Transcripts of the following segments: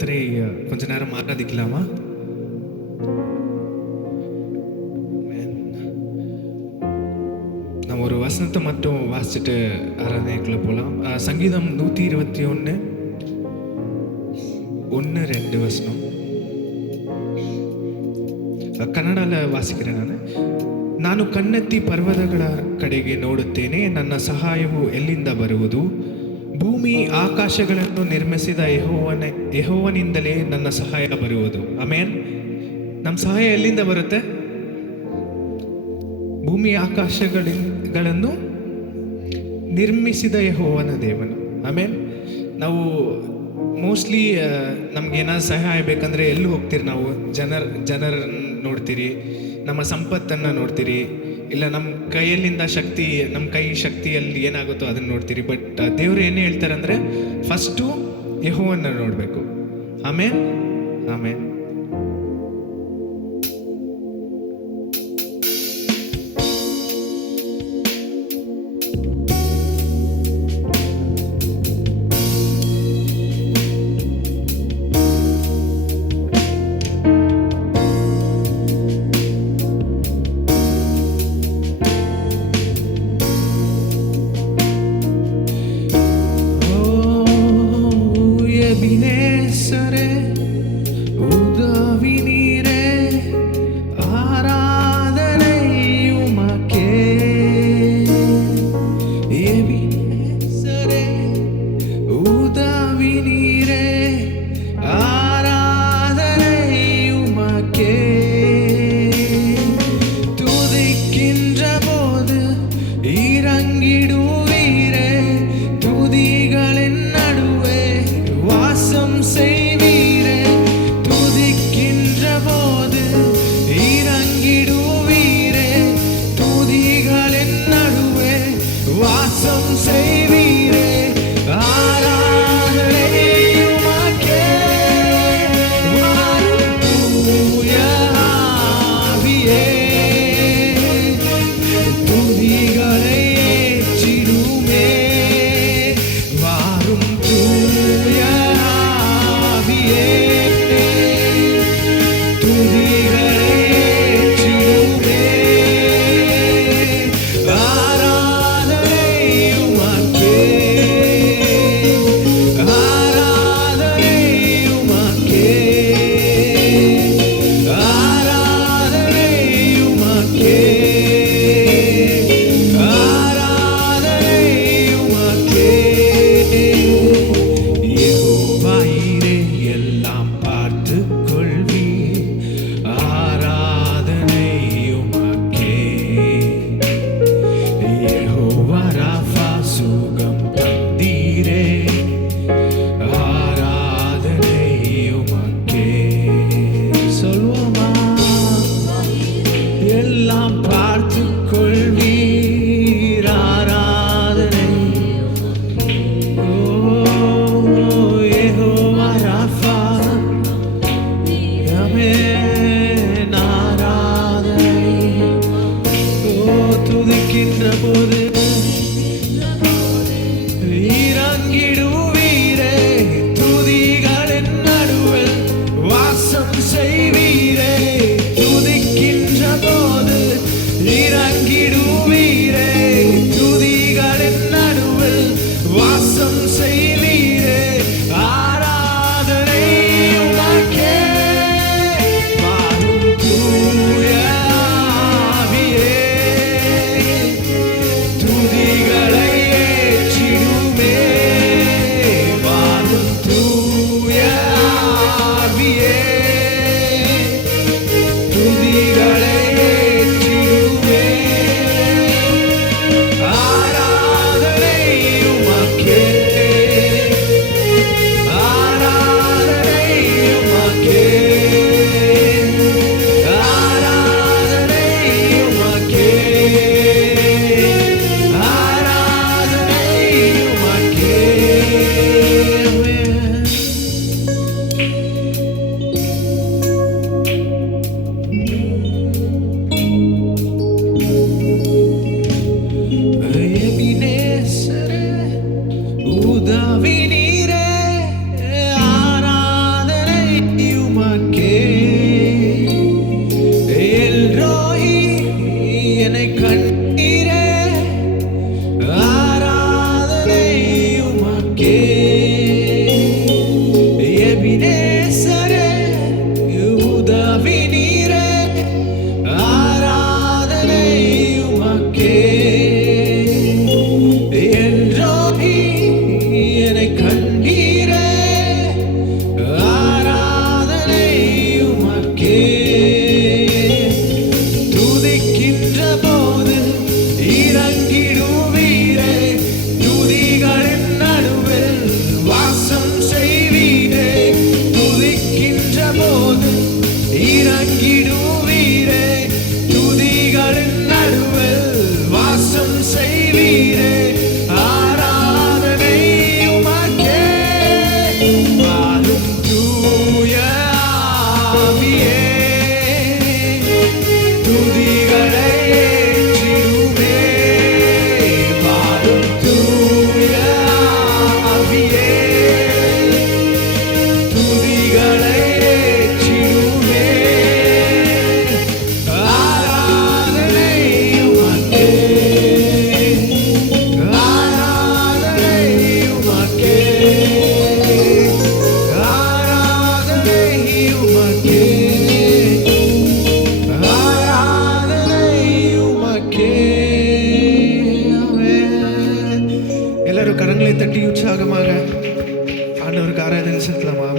கர்த்தரை கொஞ்ச நேரம் ஆராதிக்கலாமா? நம்ம ஒரு வசனத்தை மட்டும் வாசிச்சுட்டு ஆராதனைக்குள்ள போகலாம். சங்கீதம் 121 1-2 வசனம். ಕನ್ನಡದಲ್ಲಿ ವಾಸಿக்கிறேன். ನಾನು ಕಣ್ಣೆತ್ತಿ ಪರ್ವತಗಳ ಕಡೆಗೆ ನೋಡುತ್ತೇನೆ, ನನ್ನ ಸಹಾಯವು ಎಲ್ಲಿಂದ ಬರುವುದು? ಭೂಮಿ ಆಕಾಶಗಳನ್ನು ನಿರ್ಮಿಸಿದ ಯೆಹೋವನಿಂದಲೇ ನನ್ನ ಸಹಾಯ ಬರುವುದು. ಆಮೆನ್. ನಮ್ಮ ಸಹಾಯ ಎಲ್ಲಿಂದ ಬರುತ್ತೆ? ಭೂಮಿ ಆಕಾಶಗಳನ್ನು ನಿರ್ಮಿಸಿದ ಯೆಹೋವನ ದೇವನು. ಆಮೆನ್. ನಾವು ಮೋಸ್ಟ್ಲಿ ನಮಗೇನಾದ್ರು ಸಹಾಯ ಬೇಕಂದರೆ ಎಲ್ಲಿ ಹೋಗ್ತೀರಿ? ನಾವು ಜನರನ್ನು ನೋಡ್ತೀರಿ, ನಮ್ಮ ಸಂಪತ್ತನ್ನು ನೋಡ್ತೀರಿ, ಇಲ್ಲ ನಮ್ಮ ಕೈಯಲ್ಲಿಂದ ಶಕ್ತಿ, ನಮ್ಮ ಕೈ ಶಕ್ತಿಯಲ್ಲಿ ಏನಾಗುತ್ತೋ ಅದನ್ನು ನೋಡ್ತೀರಿ. ಬಟ್ ದೇವರು ಏನು ಹೇಳ್ತಾರೆ ಅಂದರೆ ಫಸ್ಟು ಯೆಹೋವನ್ನ ನೋಡಬೇಕು. ಆಮೇನ್ ಆಮೇನ್.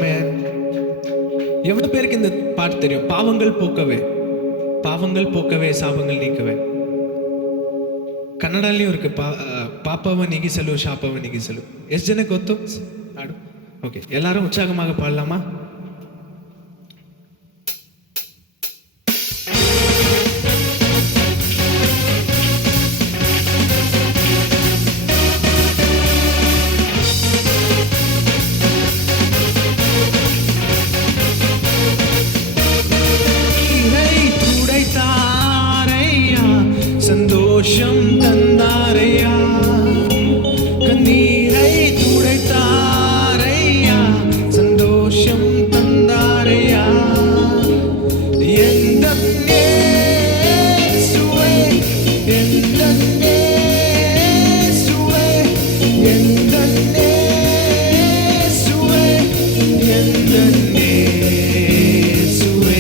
ஆமென். எவ்வளவு பேருக்கு இந்த பாட்டு தெரியும்? பாவங்கள் போக்கவே, பாவங்கள் போக்கவே, சாபங்கள் நீக்கவே. ಕನ್ನಡಲ್ಲಿಯೂ ಇருக்கு ಪಾಪವ ನೀಗಿಸಲು ಶಾಪವ ನೀಗಿಸಲು. ಎಷ್ಟು ಜನ ಗೊತ್ತು ಹಾಡು? ಓಕೆ, ಎಲ್ಲರೂ ಉತ್ಸಾಹமாக பாடலாமா? சந்தோஷம் தந்தாரையா, கண்ணீரை துடைத்தாரையா, சந்தோஷம் தந்தாரையா. எந்தன் இயேசுவே, எந்தன் இயேசுவே, எந்தன் இயேசுவே, எந்தன் இயேசுவே.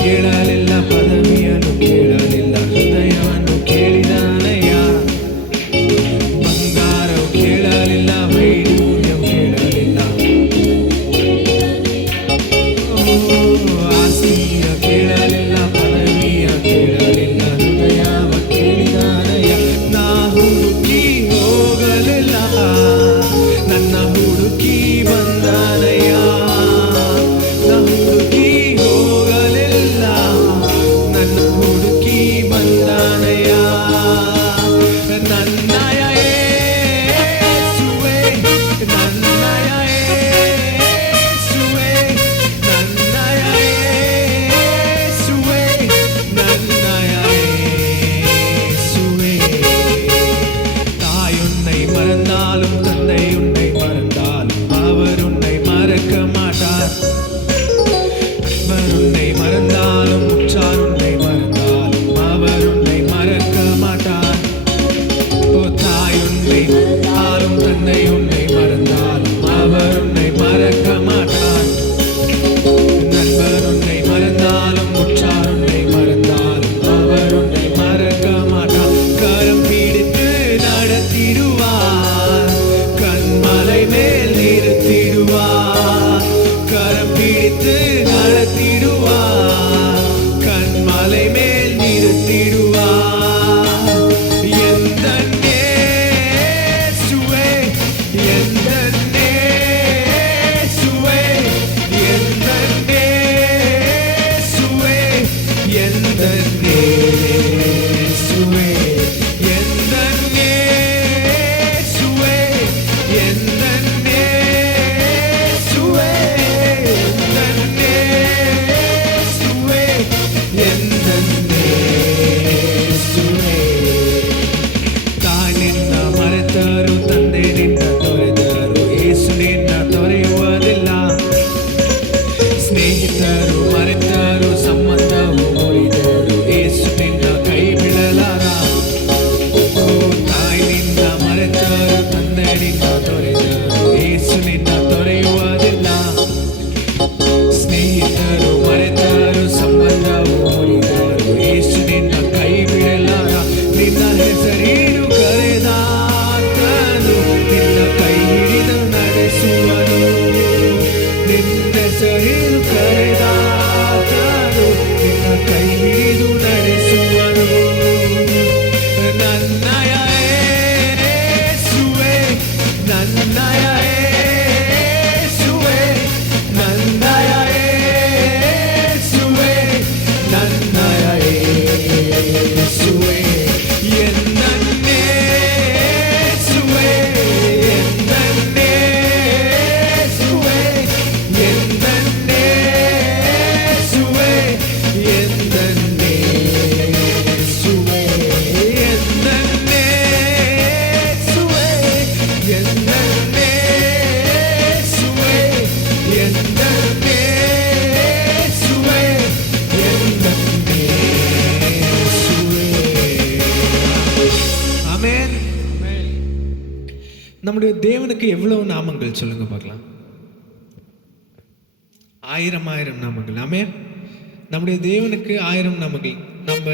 ಕೇಳಲಿಲ್ಲ ಪದವಿಯನ್ನು, ಕೇಳಲಿಲ್ಲ ಹೃದಯವನ್ನು ಕೇಳಿದಾನಯ್ಯ. ಬಂಗಾರವು ಕೇಳಲಿಲ್ಲ, ವೈಡೂರ್ಯವು ಕೇಳಲಿಲ್ಲ, ಆಸ್ತಿಯ ಕೇಳಲಿಲ್ಲ, ಪದವಿಯ ಕೇಳಲಿಲ್ಲ, ಹೃದಯವ ಕೇಳಿದಾನಯ್ಯ. ನಾ ಹುಡುಕಿ ಹೋಗಲಿಲ್ಲ, ನನ್ನ ಹುಡುಕಿ ಬಂದಾನಯ್ಯ. ನಾ ಹುಡುಕಿ ಹುಡುಕಿ ಬಂದಾನಯ್ಯ. ನನ್ನಯ ಯೇಸುವೇ, ನನ್ನಯ ಯೇಸುವೇ, ನನ್ನಯ ಯೇಸುವೇ, ನನ್ನಯ യേசுவே. தாய் உன்னை மறந்தாலும், தந்தை உன்னை மறந்தாலும், அவர் உன்னை மறக்க மாட்டார். அவர் உன்னை மறந்தாலும், உற்றார் உன்னை மறந்தாலும், அவர் உன்னை மறக்க மாட்டார். ஓ, தாய் உன்னை மறந்தாலும், தந்தை உன்னை மறந்தாலும், அவர் உன்னை மறக்க மாட்டார். நண்பர் உன்னை மறந்தாலும், உற்றார் உன்னை மறந்தாலும், அவர் உன்னை மறக்க மாட்டார். கரம் பிடித்து நடத்திடுவார், கண்மலை மேல் நிறுத்திடுவார். கரம் பிடித்து நடத்திடுவார், கண்மலை மேல் நிறுத்திடுவார். எந்தன் இயேசுவே, எந்தன் இயேசுவே, எந்தன் இயேசுவே, எந்தன் இயேசுவே, எந்தன் இயேசுவே, எந்தன் இயேசுவே, எந்தன் இயேசுவே, எந்தன் இயேசுவே. ತಾಯಿ ನಿನ್ನ ಮರೆತರು, ತಂದೆ ನಿನ್ನ ತೊರೆದರು, ಯೇಸು ನಿನ್ನ ತೊರೆಯುವುದಿಲ್ಲ. ಸ್ನೇಹಿತರು ಮರೆತರು, ಸಂಬಂಧವು ಮುರಿದರು, ಯೇಸು ನಿನ್ನ ಕೈ ಬಿಡಲಾರ. ಓ, ತಾಯಿ ನಿನ್ನ ಮರೆತರು, ತಂದೆ ನಿನ್ನ ತೊರೆದರು, ಯೇಸು ನಿನ್ನ ತೊರೆಯುವುದಿಲ್ಲ. ಸ್ನೇಹಿತರು ಮರೆತರು, ಸಂಬಂಧವು ಮುರಿದರು, ಯೇಸು ನಿನ್ನ ಕೈ ಬಿಡಲಾರ. ನಿನ್ನ ಹೆಸರಿಡು ಕರೆದಾತನು, ನಿನ್ನ ಕೈ ಹಿಡಿದು ನಡೆಸುವನು. ನಿನ್ನ ಹೆಸರಿಡು ಕರೆದಾತನು, ನಿನ್ನ ಕೈ ಹಿಡಿದು ನಡೆಸುವನು. ನನ್ನಯ ಯೇಸುವೇ, ನನ್ನಯ ಯೇಸುವೇ, ನನ್ನಯ ಯೇಸುವೇ, ನನ್ನಯ ಯೇಸುವೇ. எந்தன் இயேசுவே, எந்தன் இயேசுவே, எந்தன் இயேசுவே, எந்தன் இயேசுவே, எந்தன் இயேசுவே, எந்தன் இயேசுவே, எந்தன் இயேசுவே, எந்தன் இயேசுவே. ஆமென். நம்முடைய தேவனுக்கு எவ்வளவு நாமங்கள் சொல்லுங்க பார்க்கலாம். ஆயிரம் ஆயிரம் நாமங்கள். ஆமென். நம்முடைய தேவனுக்கு ஆயிரம் நாமங்கள். நம்ம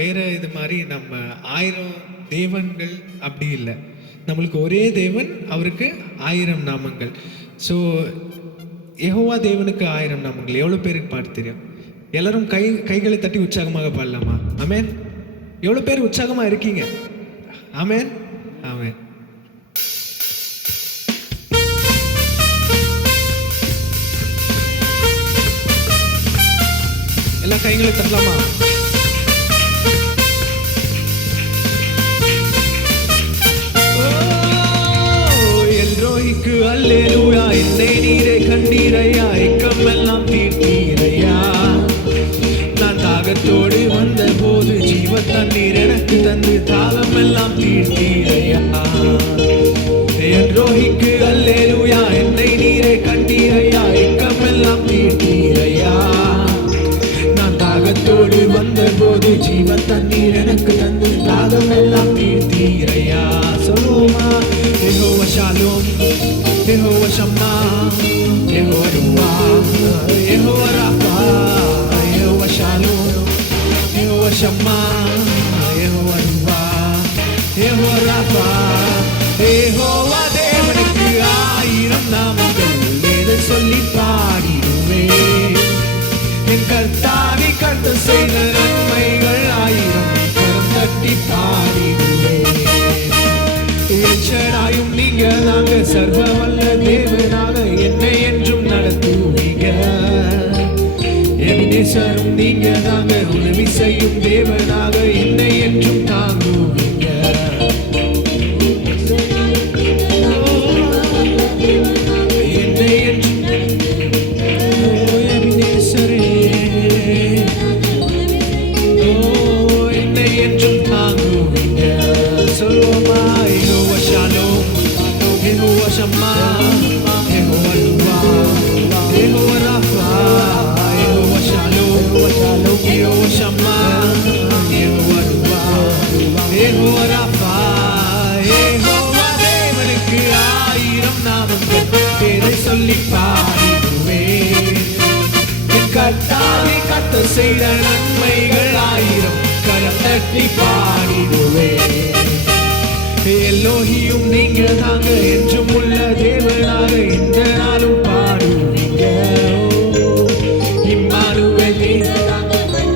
வேற இது மாதிரி நம்ம ஆயிரம் தேவன்கள் அப்படி இல்லை. நம்மளுக்கு ஒரே தேவன், அவருக்கு ஆயிரம் நாமங்கள். ஸோ யெகோவா தேவனுக்கு ஆயிரம் நாமங்கள். எவ்வளோ பேருக்கு பாட்டு தெரியும்? எல்லாரும் கைகளை தட்டி உற்சாகமாக பாடலாமா? ஆமென். எவ்வளோ பேர் உற்சாகமாக இருக்கீங்க? ஆமென், ஆமென். எல்லா கைகளை தட்டலாமா? எல்ரோஹிக்கு அல்லேலூயா, என்னை நீரே கண்டீரையா, எக்கமெல்லாம் தீர்த்தீரையா. நான் தாகத்தோடு வந்த போது ஜீவ தண்ணீர் எனக்கு தந்து தாகமெல்லாம் தீர்த்தீரையா. எல்ரோஹிக்கு அல்லேலூயா, என்னை நீரே கண்டீரையா, எக்கமெல்லாம் தீர்த்தீரையா. நான் தாகத்தோடு வந்த போது ஜீவ தண்ணீர் எனக்கு தந்து தாகமெல்லாம் தீர்த்தீரையா. சொல்லுவோமா? யெகோவா ஷாலோம், யெகோவா ஷம்மா, யெகோவா ருவா, யெகோவா ராஃபா, யெகோவா ஷாலோம், யெகோவா ஷம்மா, யெகோவா ருவா, யெகோவா ராஃபா. யெகோவா தேவனுக்கு ஆயிரம் நாமங்கள், எதை சொல்லி பாடிடுவேன். என் கர்த்தாவி கர்த்தர் செய்த நன்மைகள் ஆயிரம், கரம் தட்டி பாடிடுவேன். எல்ஷடாயும் நீங்க நாங்க, சர்வ வல்ல தேவனாக என்னை என்றும் நடத்துவீங்க. எபினேசரும் நீங்க நாங்க, உதவி செய்யும் தேவனாக என்னை என்றும் தாங்குவீங்க. என்னை என்றும் எபினேசரே, என்னை என்றும் தாங்குவீங்க. சொல்லுவோமா? யெகோவா ஷாலோம், யெகோவா ஷம்மா, யெகோவா ருவா, யெகோவா ராஃபா, யெகோவா ஷாலோம், யெகோவா ஷம்மா, யெகோவா ருவா, யெகோவா ராஃபா. யெகோவா தேவனுக்கு ஆயிரம் நாமங்கள், பேரை சொல்லி பாடிடுவேன். என் கர்த்தாவே கர்த்தர் செய்த நன்மைகள் ஆயிரம், கரம் தட்டி பாடிடுவேன். எல்லோகியும் நீங்க தாங்க, என்றும் உள்ள தேவனாக இந்த நாளும் பாடுவீங்க. இம்மானுவேல்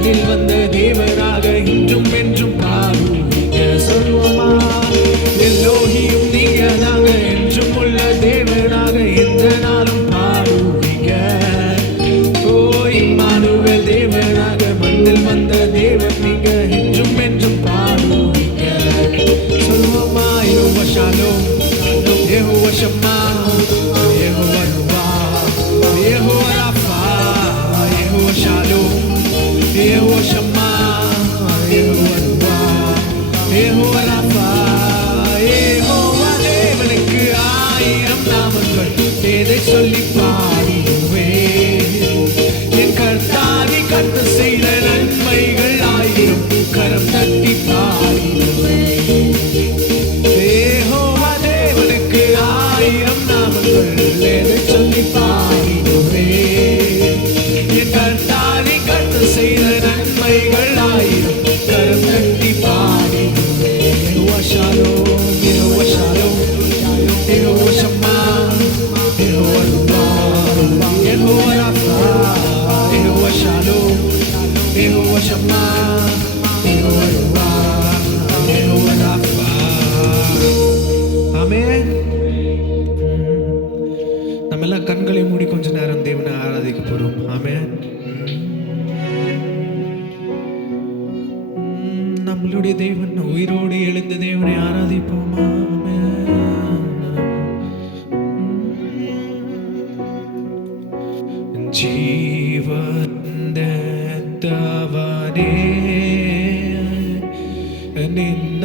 நீர் வந்த தேவனாக இன்றும் என்றும் பாடுவீங்க. சொல்லுவோமா? எல்லோகியும் நீங்க தாங்க, என்றும் உள்ள தேவனாக இந்த நாளும் பாடுவீங்க. ஓ இம்மானுவேல் தேவனாக மண்ணில் வந்த தேவன் நீங்க, என்றும் என்றும் பாடுவீங்க. சொல்லுவோமா? யெகோவா ஷாலோம், யெகோவா ஷம்மா, யெகோவா ருவா, யெகோவா ராஃபா, யெகோவா ஷாலோம், யெகோவா ஷம்மா, யெகோவா ருவா, யெகோவா ராஃபா. யெகோவா தேவனுக்கு ஆயிரம் நாமங்கள், எதை சொல்லி பாடிடுவேன். என் கர்த்தாவி கர்த்தர் செய்த நன்மைகள் ஆயிரம், கரம் தட்டி பாடிடுவேன். யெகோவா தேவனுக்கு ஆயிரம் நாமங்கள், எதை சொல்லி பாடிடுவேன். என் கர்த்தாவி கர்த்தர் செய்த நன்மைகள் ஆயிரம், கரம் தட்டி பாடிடுவேன். யெகோவா ஷாலோம், யெகோவா ஷாலோம், யெகோவா ஷம்மா, யெகோவா ருவா, யெகோவா ராஃபா, யெகோவா ஷாலோம், யெகோவா ஷம்மா, யெகோவா ருவா, யெகோவா ராஃபா. ஆமென். நம்ம எல்லாம் கண்களை மூடி கொஞ்ச நேரம் தேவனை ஆராதிக்க போறோம். ஆமென். நம்மளுடைய தேவன் உயிரோடு எழுந்த தேவனை ஆராதிப்போமா? ಜೀವಂದವನೇ ನಿನ್ನ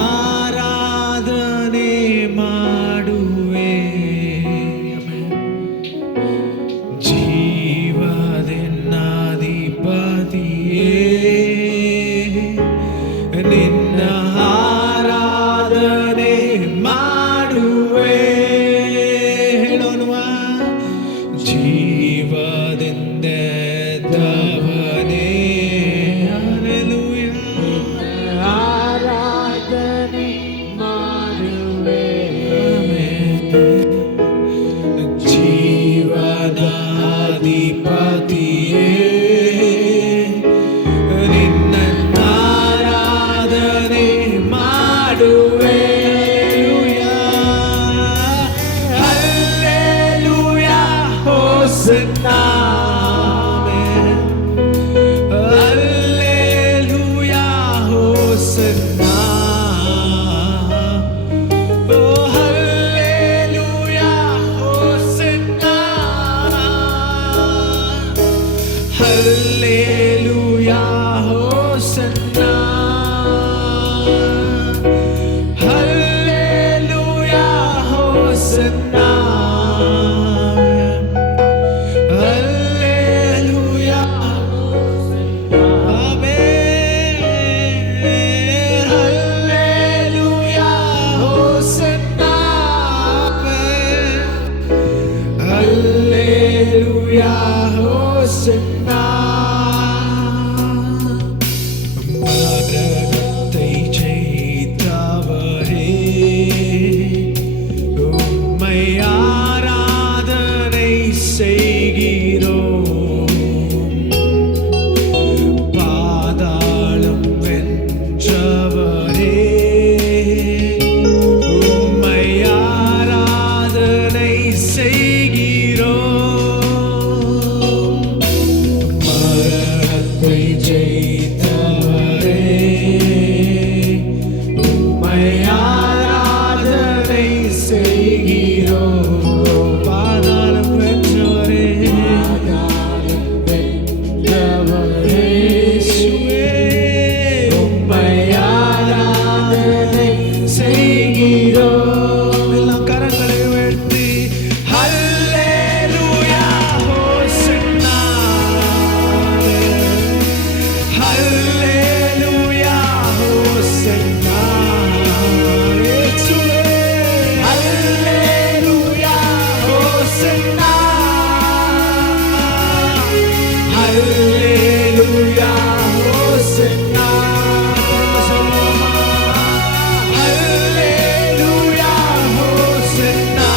ಆರಾಧನೆ ಮಾಡುವೆ. ಜೀವದೆನ್ನಾಧಿಪತಿಯೇ ನಿನ್ನ ಆರಾಧನೆ ಮಾಡುವೆ. ಹೇಳೋಣ. ಜೀವ ಸೇನಾಧಿಪತಿಯೇ ನಿನ್ನನ್ನಾರಾಧನೆ ಮಾಡುವೆ. Hallelujah hosanna hallelujah hosanna Hallelujah, Hosanna. Hallelujah, Hosanna. Hallelujah, Amen. Hallelujah, Hosanna. Hallelujah, Hosanna. மரணத்தை ஜெயித்தவரே உம்மை ஆராதனை செய்கிறோம். பாதாளம் வென்றவரே உம்மை ஆராதனை செய்கிறோம். மரணத்தை ஜெயித்தவரே உம்மை ஆராதனை செய்கிறோம். பாதாளம் வென்றவரே இயேசுவே உம்மை ஆராதனை செய்கிறோம். எல்லாம் கரங்களை உயர்த்தி ஹல்லேலூயா ஹோசன்னா ஹல்லேலூயா ஹோசன்னா இயேசுவே ஹல்லேலூயா ஹோசன்னா ஹல்லேலூயா ஹோசன்னா சொல்லுமா ஹல்லேலூயா ஹோசன்னா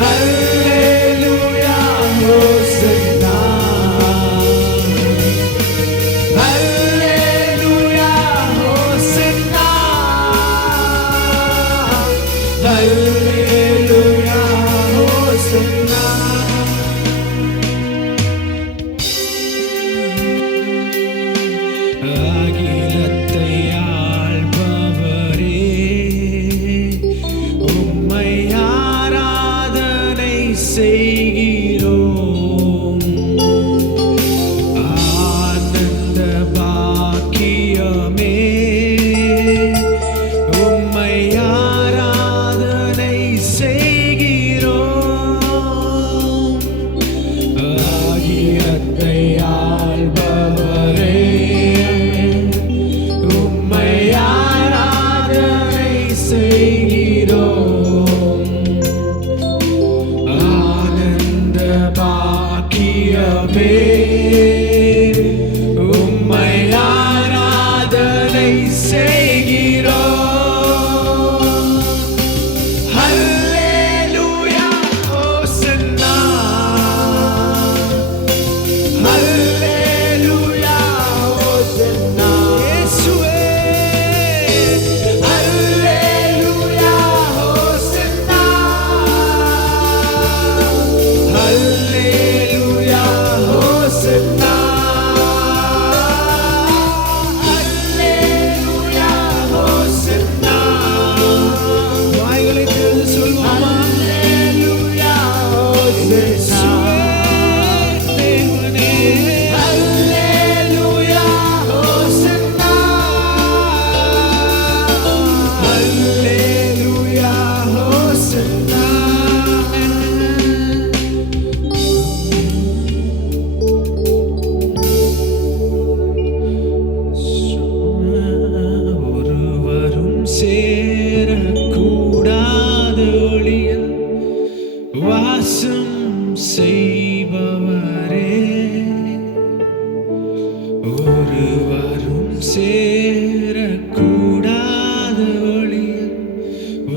ஹல்லேலூயா ஹோசன்னா ஹல்லேலூயா ஹோசன்னா ஹல்லேலூயா ஹோசன்னா. அகிலத்தை ஆள்பவரே உம்மை ஆராதனை செய்கிறோம். ஆனந்த பாக்கியமே உம்மை ஆராதனை செய்கிறோம். அகிலத்தை ஆள்பவரே உம்மை ஆராதனை செய்கிறோம். ஆனந்த பாக்கியமே உம்மை ஆராதனை செய்கிறோம். ஹல்லேலூயா ஹோசன்னா ஹல்லேலூயா ஹோசன்னா இயேசுவே ஹல்லேலூயா ஹோசன்னா ஹல்லேலூயா ஹோசன்னா ஹல்லேலூயா ஹோசன்னா. வாய்களை திறந்து சொல்வோமா ஹல்லேலூயா ஹோசன்னா தேவனே ஹல்லேலூயா ஹோசன்னா ஹல்லேலூயா ஹோசன்னா. ஒருவரும் சேரக்கூடாத ஒளியில் வாசம் செய்பவரே ஒருவரும் சேரக்கூடாத ஒளியில்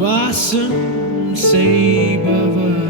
வாசம் செய்பவர்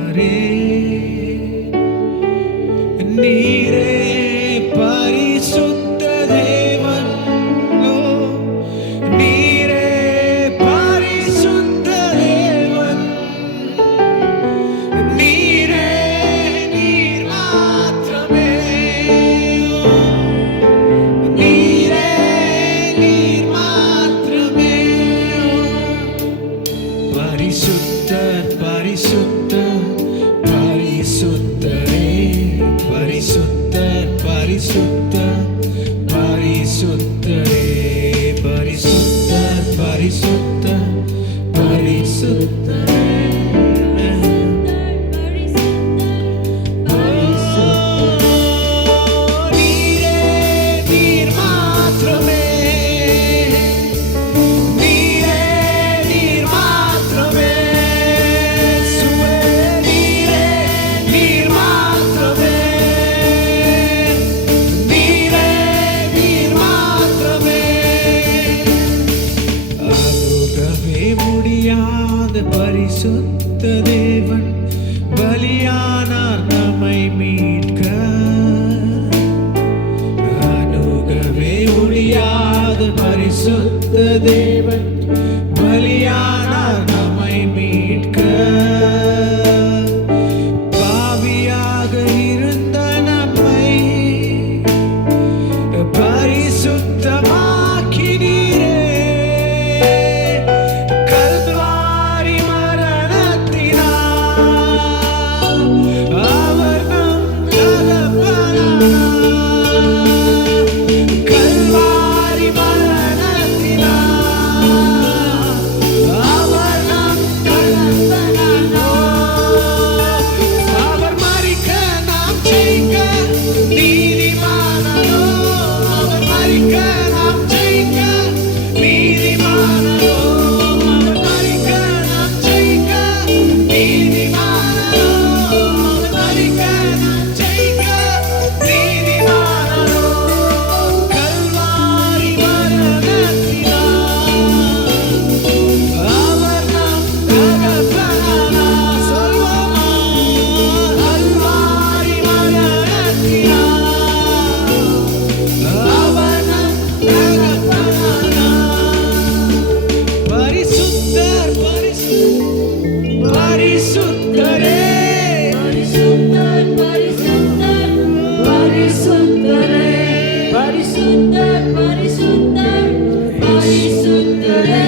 பரிசுத்த தேவன் பலியானார் நம்மை மீட்க. அணுகவே முடியாத பரிசுத்த தேவன் பலியானார் நம்மை மீட்க. பாவியாக இருந்த நம்மை பரிசுத்தமாக்கினீரே. கல்வாரி மரணத்தினால் அவர் நம் தகப்பனானார். கல்வாரி மரணத்தினால் அவர் நம் தகப்பனானார். அவர் மரிக்க நாம் ஜெயிக்க நீதிமானோ. அவர் மரிக்க நாம் ஜெயிக்க நீதிமானோ. அவர் மரிக்க நாம் ஜெயிக்க நீதிமானோ. அவர் மரிக்க நாம் ஜெயிக்க நீதிமானோ. கல்வாரி மரணத்தினால் அவர் நம் தகப்பனானார். சொல்வோமா? கல்வாரி மரணத்தினால் அவர் நம் தகப்பனானார். பரிசுத்தர் பரிசுத்தரே. பரிசுத்தர் பரிசுத்தர் பரிசுத்தரே பரிசுத்தர் பரிசுத்தர் பரிசுத்தரே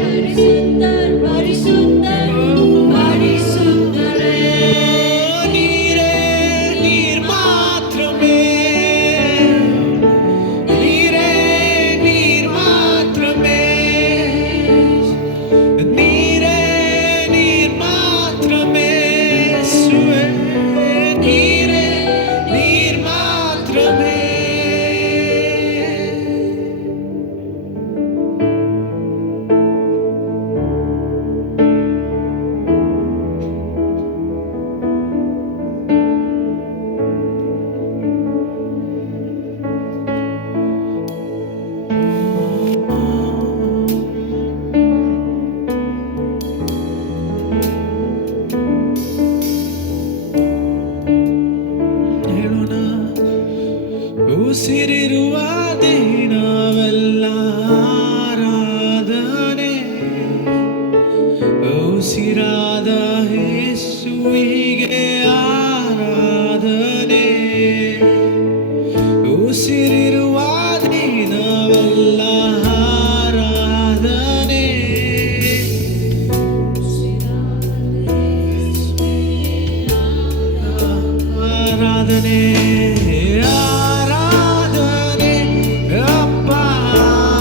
பரிசுத்தர் பரிசுத்தர் பரிசுத்தரே. நீரே நீர் மாத்திரமே. நீரே நீர் மாத்திரமே. நீரே நீர் மாத்திரமே. இயேசுவே, நீரே நீர் மாத்திரமே. ಹೇಳೋಣ. ಉಸಿರಿರುವ ದಿನವೆಲ್ಲ ಆರಾಧನೆ. ಉಸಿರಾದ ಯೇಸುವಿಗೆ ಆರಾಧನೆ. ಉಸಿರಿರುವ ದಿನವೆಲ್ಲ ಆರಾಧನೆ. ಆರಾಧನೆ ಆರಾಧನೆ ಅಪ್ಪ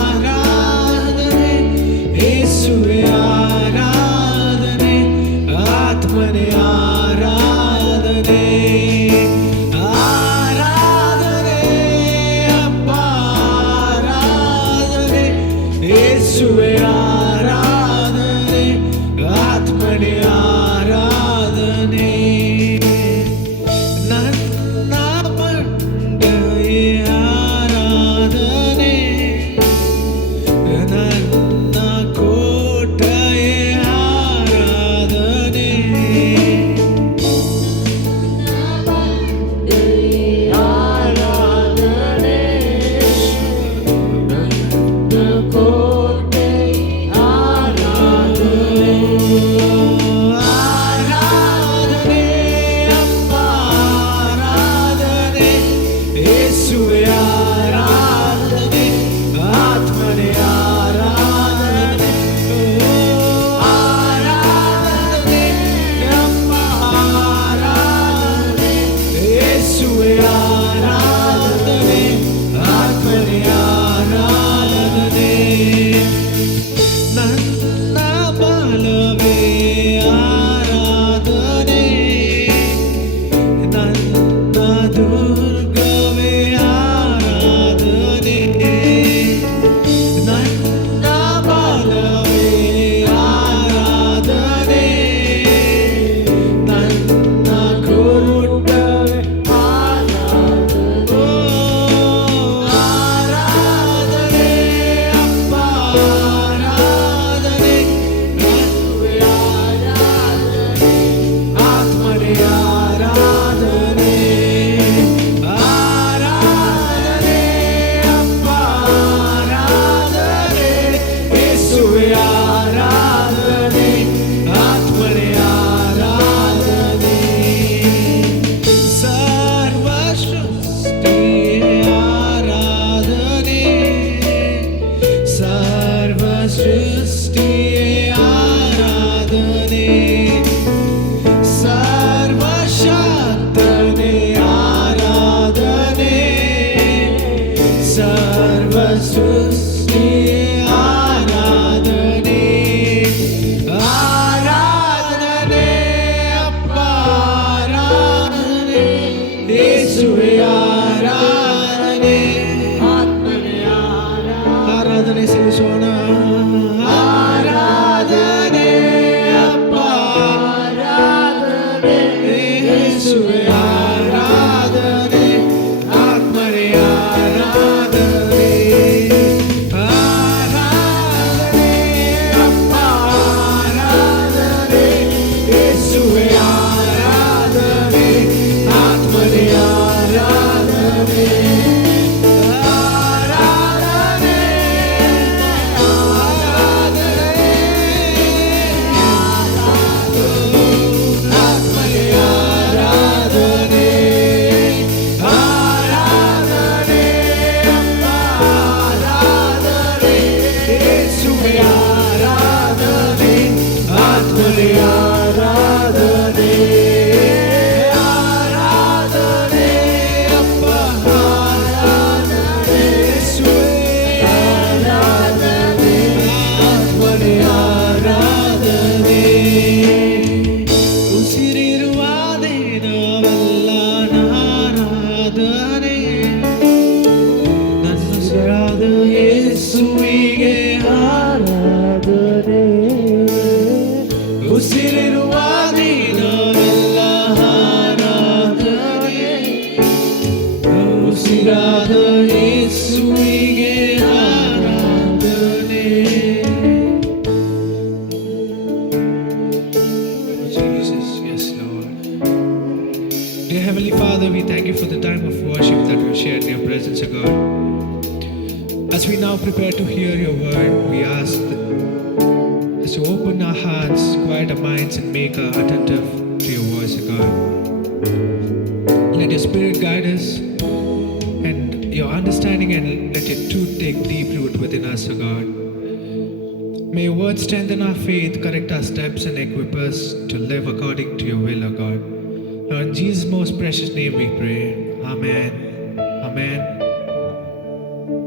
ಆರಾಧನೆ. ಯೇಸುವೆ ಆರಾಧನೆ. ಆತ್ಮನೇ ಆರಾಧನೆ. ಆರಾಧನೆ ಅಪ್ಪ ಆರಾಧನೆ. ಯೇಸುವೆ ಆರಾಧನೆ. ಆತ್ಮನೇ ಆರಾಧನೆ. ನನ್ನ ಬಂಡೆಯೇ ಆರಾಧನೆ. ನನ್ನ ಕೋಟೆಯೇ ಆರಾಧನೆ. ಉಸಿರಾದ ಯೇಸುವಿಗೆ ಆರಾಧನೆ. Jesus, yes, Lord. Dear Heavenly Father, we thank you for the time of worship that we shared in your presence, O God. As we now prepare to hear your word, we ask as you open our hearts, quiet our minds, and make us attentive to your voice, O God. Let your spirit guide us and your understanding, and let your truth take deep root within us, O God. May your word strengthen our faith, correct our steps, and equip us to live according to your will, O God. Lord, in Jesus' most precious name we pray. Amen. Amen.